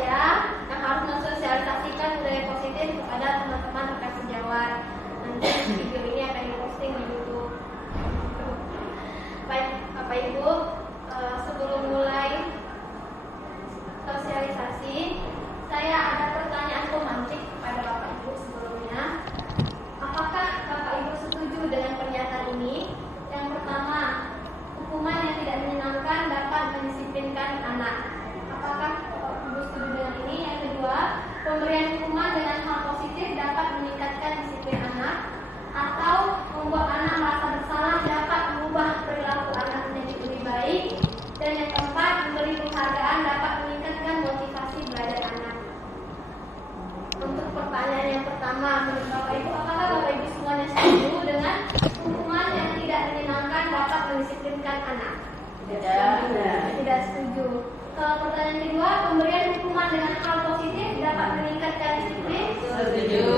saya yang harus mensosialisasikan budaya positif kepada teman-teman rekan sejawat. Nanti video ini akan diposting di YouTube. Baik Bapak Ibu, sebelum mulai sosialisasi, saya ada pertanyaan pemantik kepada Bapak Ibu sebelumnya. Apakah Bapak Ibu setuju dengan pernyataan ini? Yang pertama, hukuman yang tidak menyenangkan dapat mendisiplinkan anak. Apakah Bapak Ibu setuju dengan ini? Yang kedua, pemberian hukuman dengan hal positif dapat meningkatkan disiplin anak, atau membuat anak merasa bersalah dapat mengubah perilaku anak menjadi lebih baik. Dan yang keempat, memberi penghargaan dapat meningkatkan motivasi belajar anak. Untuk pertanyaan yang pertama, menurut Bapak Ibu, apakah Bapak Ibu semuanya setuju dengan hukuman yang tidak menyenangkan dapat mendisiplinkan anak? Tidak setuju. Pertanyaan kedua, pemberian hukuman dengan hal positif dapat meningkatkan disiplin? Setuju.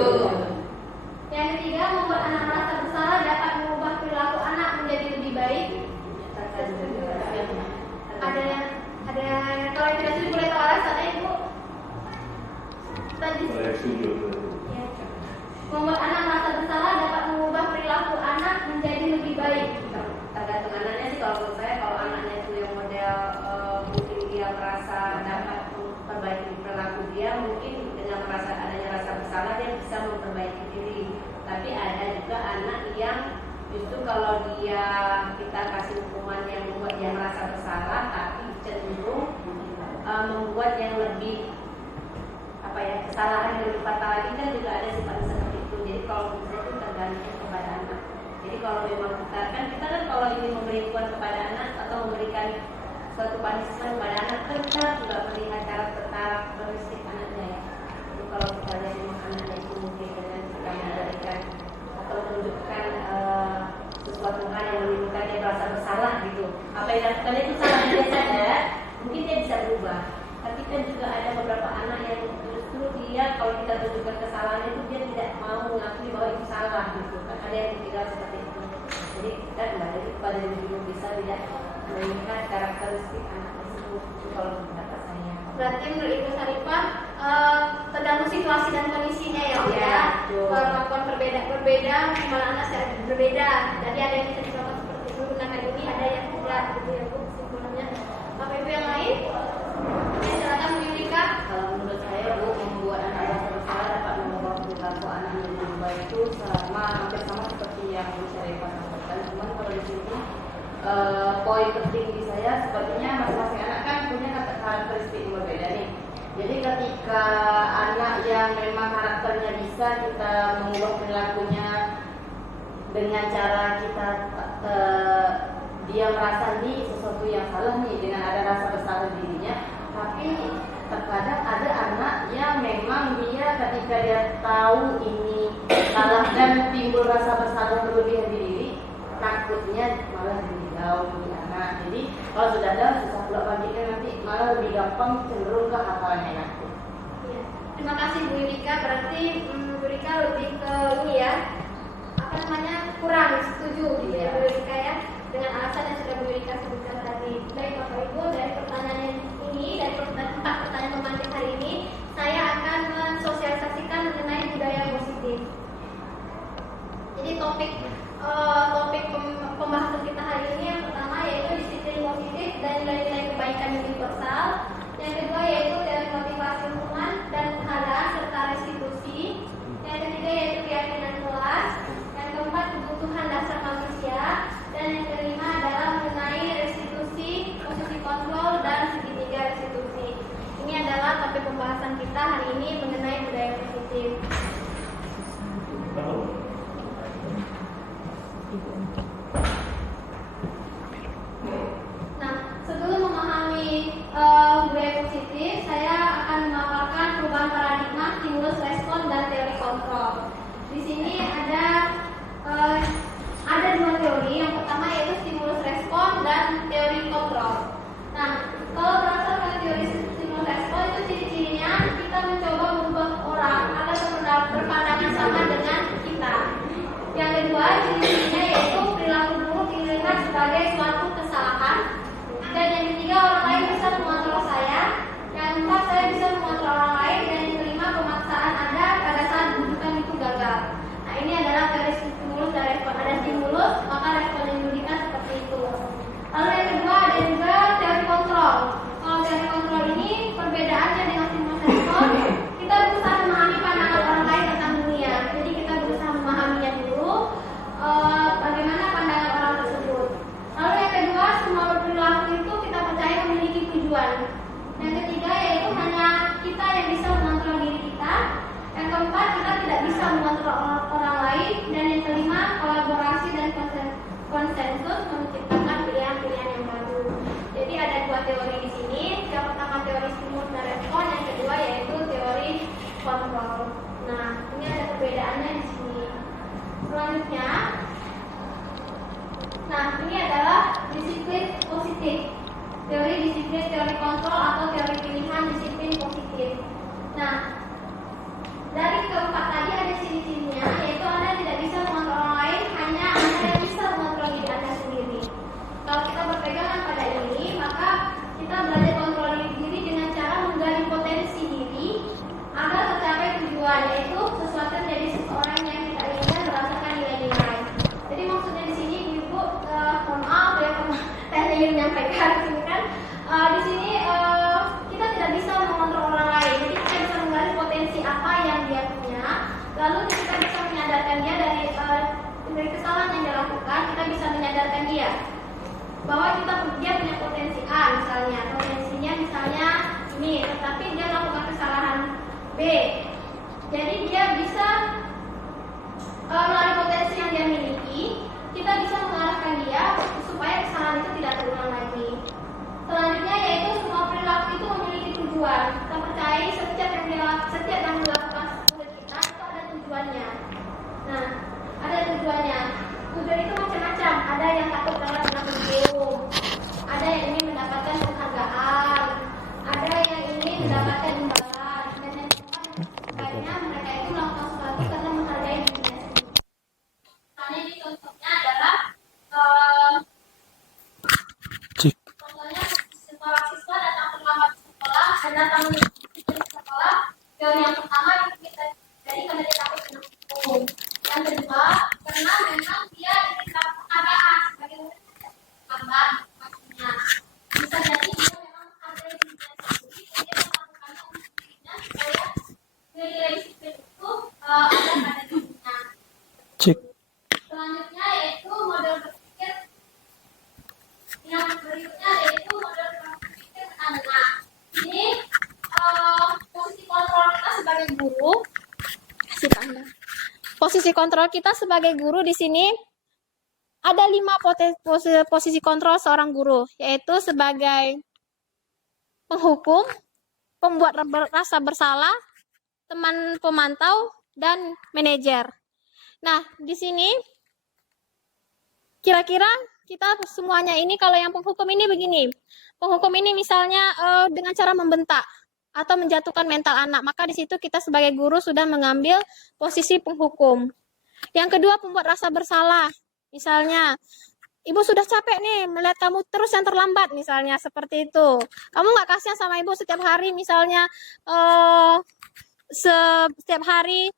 Yang ketiga, membuat anak merasa bersalah dapat mengubah perilaku anak menjadi lebih baik? Setuju. Ada kalau yang tidak setuju boleh tawaran saja Ibu. Tadi. Setuju. Ya. Membuat anak merasa bersalah dapat mengubah perilaku anak menjadi lebih baik. Tergantung anaknya sih. Kalau menurut saya, kalau anaknya itu yang model mungkin dia merasa dapat memperbaiki perilaku dia, mungkin dengan merasa adanya rasa bersalah dia bisa memperbaiki diri. Tapi ada juga anak yang justru kalau kita kasih hukuman yang membuat dia merasa bersalah, tapi cenderung membuat yang lebih kesalahan yang lebih fatal lagi, kan juga ada sifat seperti itu. Jadi kalau menurut saya itu tergantung kepada anak. Jadi kalau memang kita kan kalau ingin memberi hukuman kepada anak atau memberikan suatu punishment kepada anak, kan kita juga melihat karakteristik anaknya ya. Jadi kalau kita lihat memang anaknya itu mungkin dengan kita memberikan atau menunjukkan sesuatu hal yang menimbulkan dia merasa bersalah gitu, apa yang dilakukan itu salah dia sadar, mungkin dia bisa berubah. Tapi kan juga ada beberapa anak yang justru dia kalau kita tunjukkan kesalahan itu dia tidak mau mengakui bahwa itu salah gitu kan, ada yang tidak seperti itu. Jadi kita kembali kepada diri bisa tidak melihat karakteristik anak tersebut. Itu kalau pendapat saya. Berarti menurut Ibu Sarifah tergantung situasi dan kondisinya ya, perlakuan berbeda, hukuman anak secara berbeda. Jadi ada yang bisa dilakukan seperti itu, gunakan ini, ada yang tidak, gitu ya Bu. Kesimpulannya, Bapak Ibu yang lain, silakan Bu Yulika. Kalau menurut saya Bu, membuat anak merasa bersalah dapat mengubah perilaku anak yang lebih baik itu hampir sama seperti yang Bu Syarifah sampaikan. Cuman kalau di sini poin penting di saya sepertinya masing-masing anak kan punya karakteristik yang berbeda nih. Jadi ketika anak yang memang karakternya bisa kita mengubah perilakunya dengan cara kita dia merasa nih sesuatu yang salah nih dengan ada rasa bersalah dirinya, tapi terkadang ada anak yang memang dia ketika dia tahu ini salah dan timbul rasa bersalah berlebihan di diri, takutnya malah jauh di anak. Jadi kalau sudah ada susah pula baginya, nanti malah lebih gampang cenderung ke hafalannya nanti. Ya. Terima kasih Bu Yulika. Berarti Bu Yulika lebih ke ini ya, kurang setuju gitu ya Bu Yulika ya, dengan alasan yang sudah Bu Yulika sebutkan tadi. Baik Bapak Ibu, dari pertanyaan ini, dari 4 pertanyaan pemantik hari ini, saya akan mensosialisasikan mengenai budaya positif. Jadi topik pembahasan kita hari ini yang pertama yaitu disiplin positif dan nilai-nilai kebaikan universal. Yang kedua yaitu dari motivasi hukuman dan penghargaan serta restitusi. Yang ketiga yaitu keyakinan kelas. Yang keempat kebutuhan dasar manusia. Dan yang kelima adalah mengenai restitusi, posisi kontrol dan segitiga restitusi. Ini adalah topik pembahasan kita hari ini mengenai budaya positif. Nah, sebelum memahami budaya positif, saya akan memaparkan perubahan paradigma, stimulus respon dan teori kontrol. Di sini ada 2 teori. Yang pertama yaitu stimulus respon dan teori kontrol. Nah, kalau berasal dari teori stimulus respon itu ciri-cirinya kita mencoba membuat orang agar berpandangan sama dengan kita. Yang kedua ciri-cirinya yaitu perilaku buruk dilihat sebagai suatu kesalahan. Dan yang ketiga orang lain bisa mengontrol saya. Yang keempat saya bisa mengontrol teori di sini. Yang pertama teori stimulus dan respon, yang kedua yaitu teori kontrol. Nah, ini ada perbedaannya di sini. Selanjutnya, nah ini adalah disiplin positif. Teori disiplin, teori kontrol atau teori pilihan disiplin positif. Nah, dari keempat tadi ada ciri-cirinya, yaitu Anda tidak bisa mengontrol orang lain, hanya Anda yang bisa mengontrol diri Anda sendiri. Kalau kita berpegangan pada ini, maka kita belajar kontrol diri dengan cara menggali potensi diri agar tercapai tujuan, yaitu sesuatu menjadi seseorang yang kita inginkan berdasarkan nilai-nilai. Jadi maksudnya di sini Ibu, mohon maaf ya, saya ingin menyampaikan di sini kan, di sini kita tidak bisa mengontrol orang lain. Jadi kita bisa menggali potensi apa yang dia punya, lalu kita bisa menyadarkan dia dari kesalahan yang dia lakukan. Kita bisa menyadarkan dia bahwa dia punya potensi A misalnya, potensinya misalnya ini, tetapi dia melakukan kesalahan B. Jadi dia bisa melalui potensi yang dia miliki, kita bisa mengarahkan dia supaya kesalahan itu tidak terulang lagi. Selanjutnya yaitu semua perilaku itu memiliki tujuan. Kita percaya setiap yang dilakukan oleh kita itu ada tujuannya. Nah, ada tujuannya. Tujuan itu macam-macam. Ada yang takut karena kena hukum, ada yang ingin mendapatkan penghargaan, ada yang ingin mendapatkan imbalan, dan yang lainnya mereka itu melakukan sesuatu karena menghargai dirinya sendiri. Misalnya ini contohnya adalah contohnya seorang siswa datang terlambat ke sekolah, teori yang pertama itu kita jadi karena dia takut kena hukum. Yang kedua, karena memang dia ingin dapat penghargaan sebagai lambat maksudnya. Bisa jadi dia memang menghargai dirinya sendiri, dia melakukannya untuk dirinya supaya nilai disiplin itu ada pada dirinya. Selanjutnya yaitu model berpikir. Yang berikutnya yaitu model berpikir menengah. Ini posisi kontrol kita sebagai guru. Kasih tanda. Posisi kontrol kita sebagai guru di sini ada 5 posisi kontrol seorang guru, yaitu sebagai penghukum, pembuat rasa bersalah, teman pemantau, dan manajer. Nah, di sini kira-kira kita semuanya ini, kalau yang penghukum ini begini. Penghukum ini misalnya dengan cara membentak atau menjatuhkan mental anak, maka di situ kita sebagai guru sudah mengambil posisi penghukum. Yang kedua, pembuat rasa bersalah. Misalnya, ibu sudah capek nih melihat kamu terus yang terlambat, misalnya seperti itu. Kamu nggak kasihan sama ibu setiap hari, misalnya setiap hari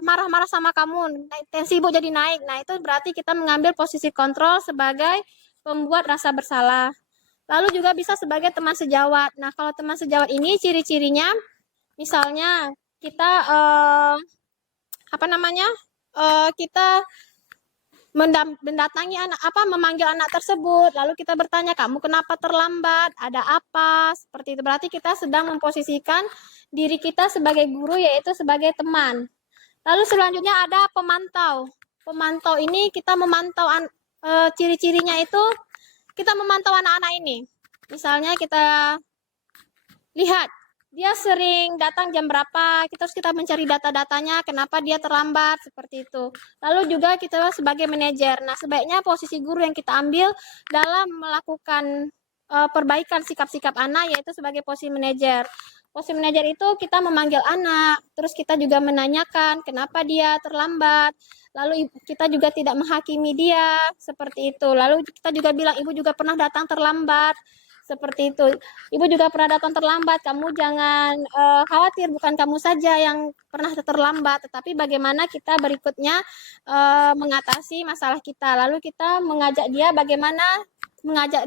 marah-marah sama kamu, tensi ibu jadi naik. Nah, itu berarti kita mengambil posisi kontrol sebagai pembuat rasa bersalah. Lalu juga bisa sebagai teman sejawat. Nah, kalau teman sejawat ini ciri-cirinya, misalnya kita kita mendatangi memanggil anak tersebut, lalu kita bertanya, kamu kenapa terlambat, ada apa, seperti itu. Berarti kita sedang memposisikan diri kita sebagai guru, yaitu sebagai teman. Lalu selanjutnya ada pemantau. Pemantau ini kita memantau, ciri-cirinya itu kita memantau anak-anak ini. Misalnya kita lihat dia sering datang jam berapa, terus kita mencari data-datanya, kenapa dia terlambat, seperti itu. Lalu juga kita sebagai manajer. Nah, sebaiknya posisi guru yang kita ambil dalam melakukan perbaikan sikap-sikap anak, yaitu sebagai posisi manajer. Posisi manajer itu kita memanggil anak, terus kita juga menanyakan kenapa dia terlambat, lalu kita juga tidak menghakimi dia, seperti itu. Lalu kita juga bilang, ibu juga pernah datang terlambat, seperti itu. Ibu juga pernah datang terlambat, kamu jangan khawatir, bukan kamu saja yang pernah terlambat, tetapi bagaimana kita berikutnya mengatasi masalah kita. Lalu kita mengajak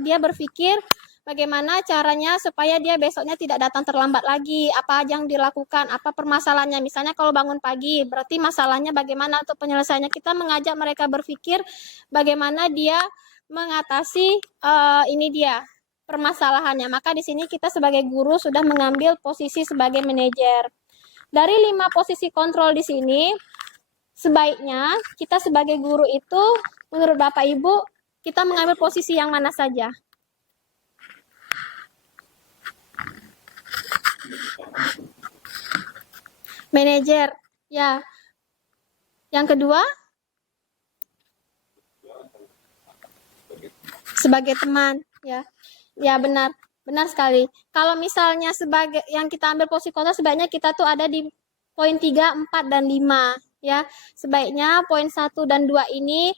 dia berpikir bagaimana caranya supaya dia besoknya tidak datang terlambat lagi, apa aja yang dilakukan, apa permasalahannya. Misalnya kalau bangun pagi, berarti masalahnya bagaimana untuk penyelesaiannya. Kita mengajak mereka berpikir bagaimana dia mengatasi permasalahannya. Maka di sini kita sebagai guru sudah mengambil posisi sebagai manajer. Dari 5 posisi kontrol di sini, sebaiknya kita sebagai guru itu, menurut Bapak Ibu, kita mengambil posisi yang mana saja? Manajer, ya. Yang kedua, sebagai teman, ya. Ya, benar. Benar sekali. Kalau misalnya sebagai yang kita ambil posisi kontrol, sebaiknya kita tuh ada di poin 3, 4, dan 5, ya. Sebaiknya poin 1 dan 2 ini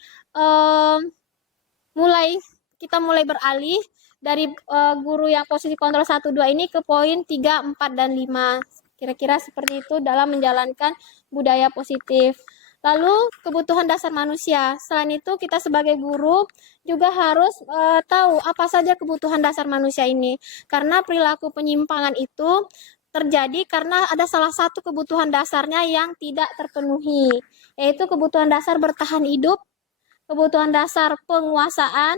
kita mulai beralih dari guru yang posisi kontrol 1, 2 ini ke poin 3, 4, dan 5. Kira-kira seperti itu dalam menjalankan budaya positif. Lalu kebutuhan dasar manusia. Selain itu kita sebagai guru juga harus tahu apa saja kebutuhan dasar manusia ini. Karena perilaku penyimpangan itu terjadi karena ada salah satu kebutuhan dasarnya yang tidak terpenuhi, yaitu kebutuhan dasar bertahan hidup, kebutuhan dasar penguasaan,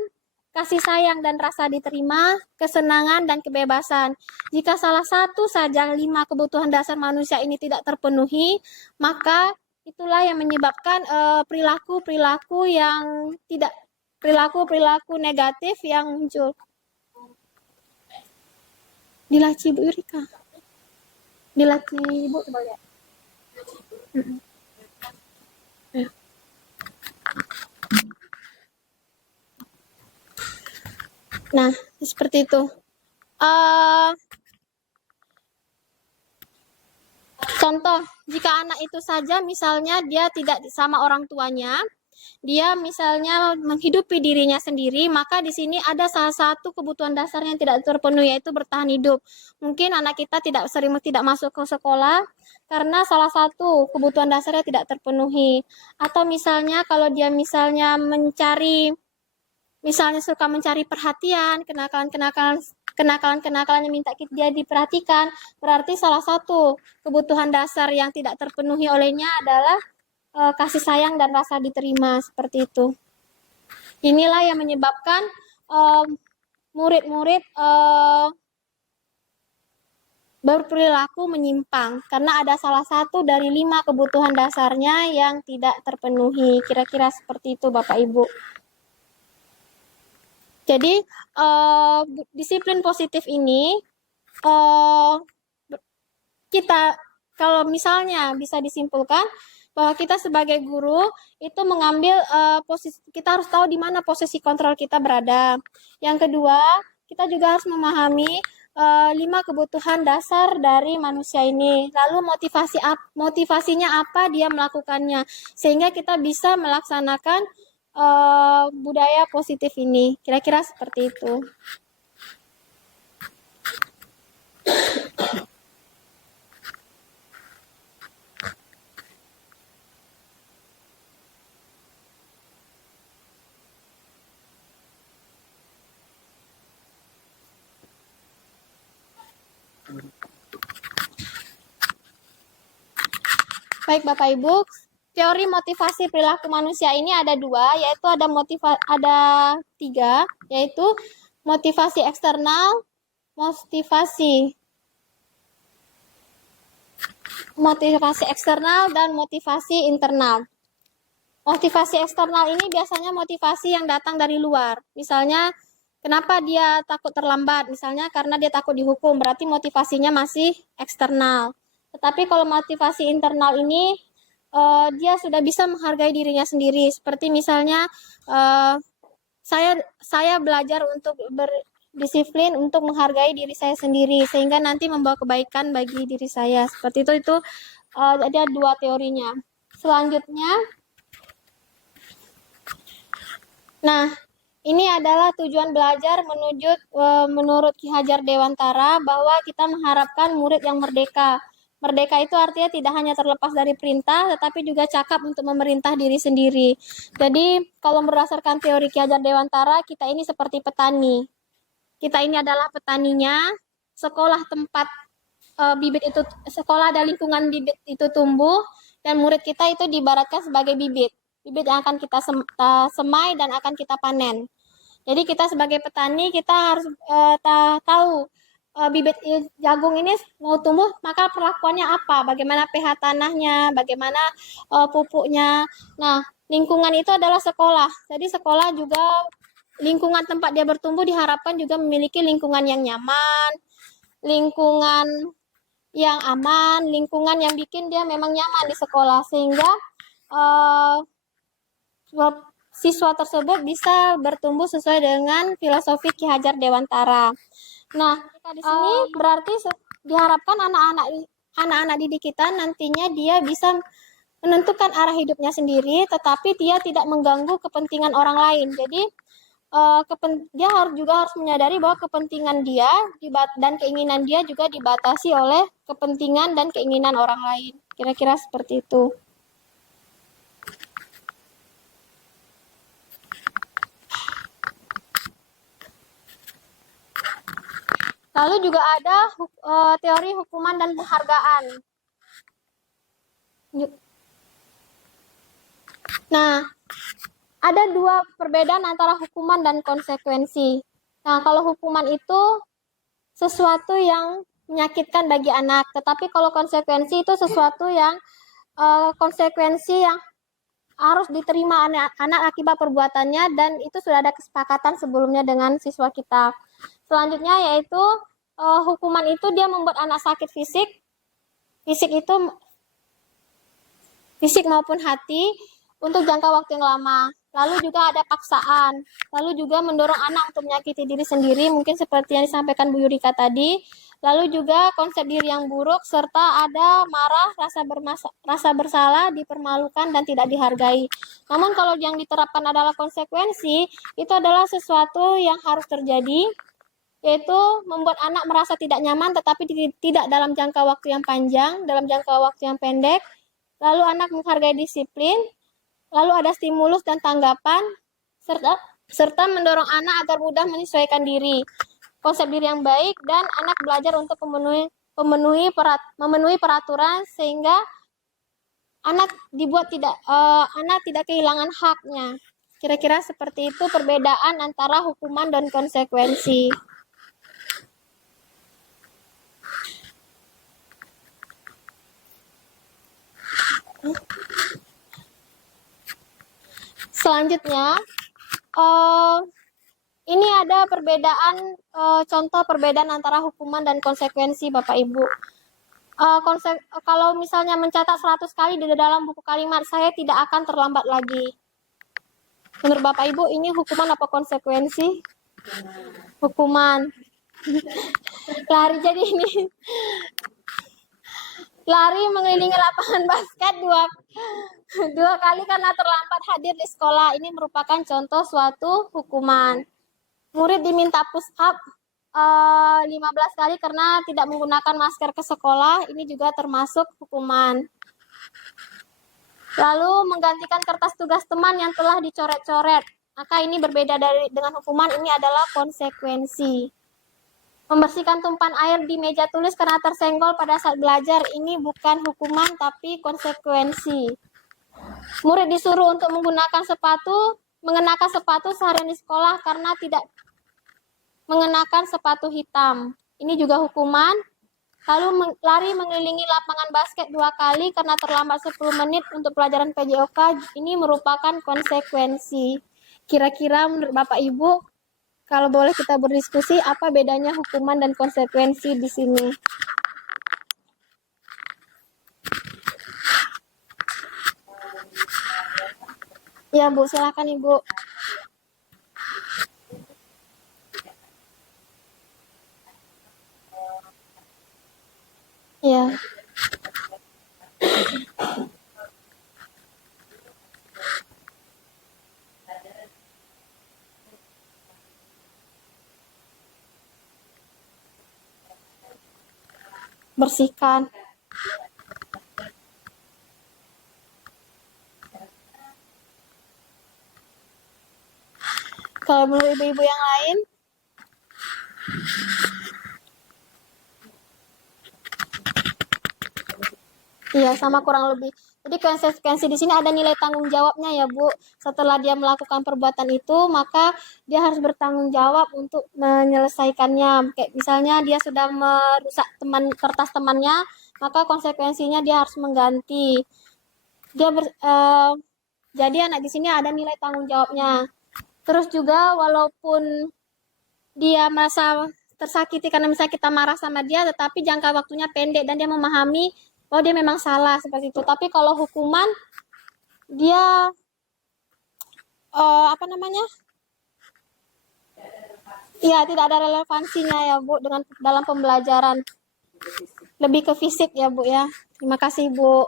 kasih sayang dan rasa diterima, kesenangan dan kebebasan. Jika salah satu saja 5 kebutuhan dasar manusia ini tidak terpenuhi, maka itulah yang menyebabkan perilaku-perilaku yang tidak perilaku-perilaku negatif yang muncul. Dilaci Bu Yurika. Dilaci Bu, coba lihat. Nah, seperti itu. Contoh, jika anak itu saja misalnya dia tidak sama orang tuanya, dia misalnya menghidupi dirinya sendiri, maka di sini ada salah satu kebutuhan dasar yang tidak terpenuhi, yaitu bertahan hidup. Mungkin anak kita tidak masuk ke sekolah karena salah satu kebutuhan dasarnya tidak terpenuhi. Atau misalnya kalau dia misalnya suka mencari perhatian, kenakalan yang minta dia diperhatikan, berarti salah satu kebutuhan dasar yang tidak terpenuhi olehnya adalah kasih sayang dan rasa diterima, seperti itu. Inilah yang menyebabkan murid-murid berperilaku menyimpang karena ada salah satu dari 5 kebutuhan dasarnya yang tidak terpenuhi. Kira-kira seperti itu Bapak Ibu. Jadi disiplin positif ini kita kalau misalnya bisa disimpulkan bahwa kita sebagai guru itu mengambil posisi, kita harus tahu di mana posisi kontrol kita berada. Yang kedua, kita juga harus memahami 5 kebutuhan dasar dari manusia ini. Lalu motivasinya apa dia melakukannya, sehingga kita bisa melaksanakan budaya positif ini. Kira-kira seperti itu. Baik Bapak Ibu, teori motivasi perilaku manusia ini ada 2, yaitu ada 3, yaitu motivasi eksternal, motivasi eksternal, dan motivasi internal. Motivasi eksternal ini biasanya motivasi yang datang dari luar. Misalnya, kenapa dia takut terlambat? Misalnya karena dia takut dihukum, berarti motivasinya masih eksternal. Tetapi kalau motivasi internal ini, dia sudah bisa menghargai dirinya sendiri. Seperti misalnya, saya belajar untuk berdisiplin, untuk menghargai diri saya sendiri, sehingga nanti membawa kebaikan bagi diri saya. Seperti itu ada 2 teorinya. Selanjutnya, nah, ini adalah tujuan belajar menurut Ki Hajar Dewantara, bahwa kita mengharapkan murid yang merdeka. Merdeka itu artinya tidak hanya terlepas dari perintah, tetapi juga cakap untuk memerintah diri sendiri. Jadi, kalau berdasarkan teori Ki Hajar Dewantara, kita ini seperti petani. Kita ini adalah petaninya, sekolah tempat bibit itu, sekolah dan lingkungan bibit itu tumbuh, dan murid kita itu diibaratkan sebagai bibit yang akan kita semai dan akan kita panen. Jadi kita sebagai petani, kita harus tahu bibit jagung ini mau tumbuh, maka perlakuannya apa, bagaimana pH tanahnya, bagaimana pupuknya. Nah, lingkungan itu adalah sekolah. Jadi sekolah juga, lingkungan tempat dia bertumbuh diharapkan juga memiliki lingkungan yang nyaman, lingkungan yang aman, lingkungan yang bikin dia memang nyaman di sekolah, sehingga siswa tersebut bisa bertumbuh sesuai dengan filosofi Ki Hajar Dewantara. Nah, di sini berarti diharapkan anak-anak didik kita nantinya dia bisa menentukan arah hidupnya sendiri, tetapi dia tidak mengganggu kepentingan orang lain. Jadi dia harus menyadari bahwa kepentingan dia dan keinginan dia juga dibatasi oleh kepentingan dan keinginan orang lain. Kira-kira seperti itu. Lalu juga ada teori hukuman dan penghargaan. Nah, ada dua perbedaan antara hukuman dan konsekuensi. Nah, kalau hukuman itu sesuatu yang menyakitkan bagi anak, tetapi kalau konsekuensi itu sesuatu yang konsekuensi yang harus diterima anak akibat perbuatannya, dan itu sudah ada kesepakatan sebelumnya dengan siswa kita. Selanjutnya yaitu hukuman itu dia membuat anak sakit fisik itu fisik maupun hati untuk jangka waktu yang lama. Lalu juga ada paksaan. Lalu juga mendorong anak untuk menyakiti diri sendiri, mungkin seperti yang disampaikan Bu Yurika tadi. Lalu juga konsep diri yang buruk, serta ada marah, rasa bersalah, dipermalukan, dan tidak dihargai. Namun kalau yang diterapkan adalah konsekuensi, itu adalah sesuatu yang harus terjadi, yaitu membuat anak merasa tidak nyaman, tetapi tidak dalam jangka waktu yang panjang, dalam jangka waktu yang pendek. Lalu anak menghargai disiplin, lalu ada stimulus dan tanggapan, serta mendorong anak agar mudah menyesuaikan diri, konsep diri yang baik, dan anak belajar untuk memenuhi peraturan, sehingga anak tidak kehilangan haknya. Kira-kira seperti itu perbedaan antara hukuman dan konsekuensi. Selanjutnya, ini ada perbedaan, contoh perbedaan antara hukuman dan konsekuensi, Bapak Ibu. Kalau misalnya mencatat 100 kali di dalam buku kalimat, saya tidak akan terlambat lagi. Menurut Bapak Ibu, ini hukuman apa konsekuensi? Hukuman. Lari, jadi ini lari mengelilingi lapangan basket dua kali karena terlambat hadir di sekolah. Ini merupakan contoh suatu hukuman. Murid diminta push up 15 kali karena tidak menggunakan masker ke sekolah. Ini juga termasuk hukuman. Lalu menggantikan kertas tugas teman yang telah dicoret-coret. Maka ini berbeda dengan hukuman, ini adalah konsekuensi. Membersihkan tumpahan air di meja tulis karena tersenggol pada saat belajar. Ini bukan hukuman, tapi konsekuensi. Murid disuruh untuk mengenakan sepatu seharian di sekolah karena tidak mengenakan sepatu hitam. Ini juga hukuman. Lalu lari mengelilingi lapangan basket 2 kali karena terlambat 10 menit untuk pelajaran PJOK. Ini merupakan konsekuensi. Kira-kira menurut Bapak Ibu, kalau boleh kita berdiskusi, apa bedanya hukuman dan konsekuensi di sini? Ya, Bu, silakan Ibu. Ya. Bersihkan. Kalau menurut ibu-ibu yang lain? Iya, sama kurang lebih. Jadi konsekuensi di sini ada nilai tanggung jawabnya ya, Bu. Setelah dia melakukan perbuatan itu, maka dia harus bertanggung jawab untuk menyelesaikannya. Kayak misalnya dia sudah merusak kertas temannya, maka konsekuensinya dia harus mengganti. Jadi anak di sini ada nilai tanggung jawabnya. Terus juga walaupun dia merasa tersakiti karena misalnya kita marah sama dia, tetapi jangka waktunya pendek dan dia memahami bahwa dia memang salah seperti itu. Tapi kalau hukuman dia apa namanya? Ya, tidak ada relevansinya ya Bu dengan dalam pembelajaran. Lebih ke fisik ya Bu ya. Terima kasih Bu.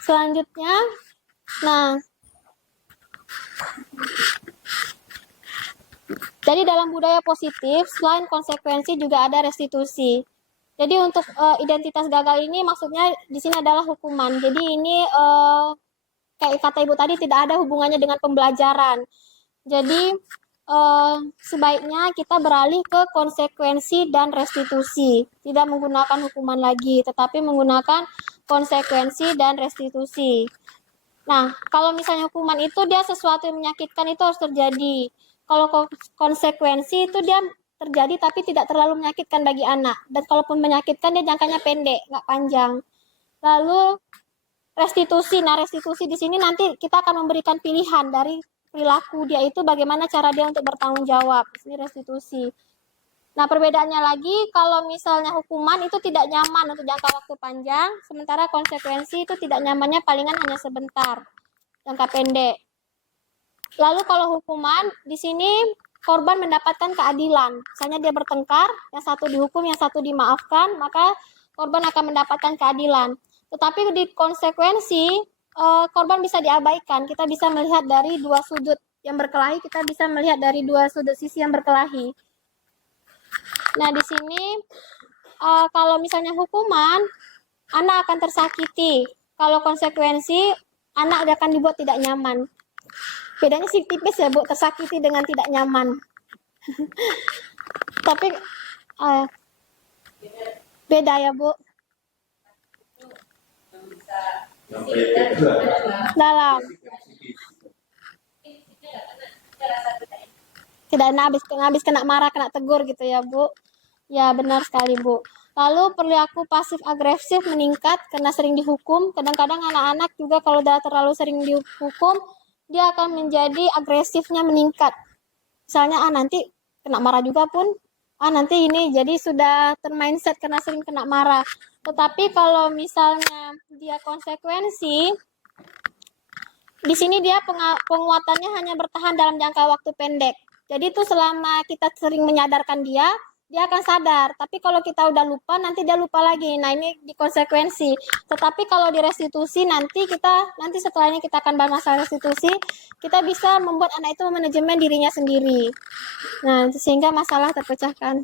Selanjutnya, nah, jadi dalam budaya positif, selain konsekuensi juga ada restitusi. Jadi untuk identitas gagal ini maksudnya di sini adalah hukuman. Jadi ini kayak kata Ibu tadi tidak ada hubungannya dengan pembelajaran. Jadi sebaiknya kita beralih ke konsekuensi dan restitusi. Tidak menggunakan hukuman lagi, tetapi menggunakan konsekuensi dan restitusi. Nah, kalau misalnya hukuman itu dia sesuatu yang menyakitkan itu harus terjadi. Kalau konsekuensi itu dia terjadi tapi tidak terlalu menyakitkan bagi anak. Dan kalaupun menyakitkan dia jangkanya pendek, nggak panjang. Lalu restitusi. Nah, restitusi di sini nanti kita akan memberikan pilihan dari perilaku dia itu bagaimana cara dia untuk bertanggung jawab. Ini restitusi. Nah, perbedaannya lagi kalau misalnya hukuman itu tidak nyaman untuk jangka waktu panjang, sementara konsekuensi itu tidak nyamannya palingan hanya sebentar, jangka pendek. Lalu kalau hukuman di sini korban mendapatkan keadilan. Misalnya dia bertengkar, yang satu dihukum, yang satu dimaafkan, maka korban akan mendapatkan keadilan. Tetapi di konsekuensi korban bisa diabaikan. Kita bisa melihat dari dua sudut yang berkelahi, kita bisa melihat dari dua sudut sisi yang berkelahi. Nah, di sini kalau misalnya hukuman, anak akan tersakiti. Kalau konsekuensi, anak akan dibuat tidak nyaman. Bedanya sih tipis ya Bu, tersakiti dengan tidak nyaman. Tapi beda ya Bu. Dalam. Tidak habis kena marah, kena tegur gitu ya Bu. Ya benar sekali Bu. Lalu perilaku pasif agresif meningkat karena sering dihukum. Kadang-kadang anak-anak juga kalau udah terlalu sering dihukum, dia akan menjadi agresifnya meningkat. Misalnya nanti kena marah juga pun, nanti ini jadi sudah termindset karena sering kena marah. Tetapi kalau misalnya dia konsekuensi, di sini dia penguatannya hanya bertahan dalam jangka waktu pendek. Jadi itu selama kita sering menyadarkan dia akan sadar. Tapi kalau kita udah lupa, nanti dia lupa lagi. Nah, ini di konsekuensi. Tetapi kalau di restitusi nanti setelahnya kita akan bahas masalah restitusi, kita bisa membuat anak itu manajemen dirinya sendiri. Nah, sehingga masalah terpecahkan.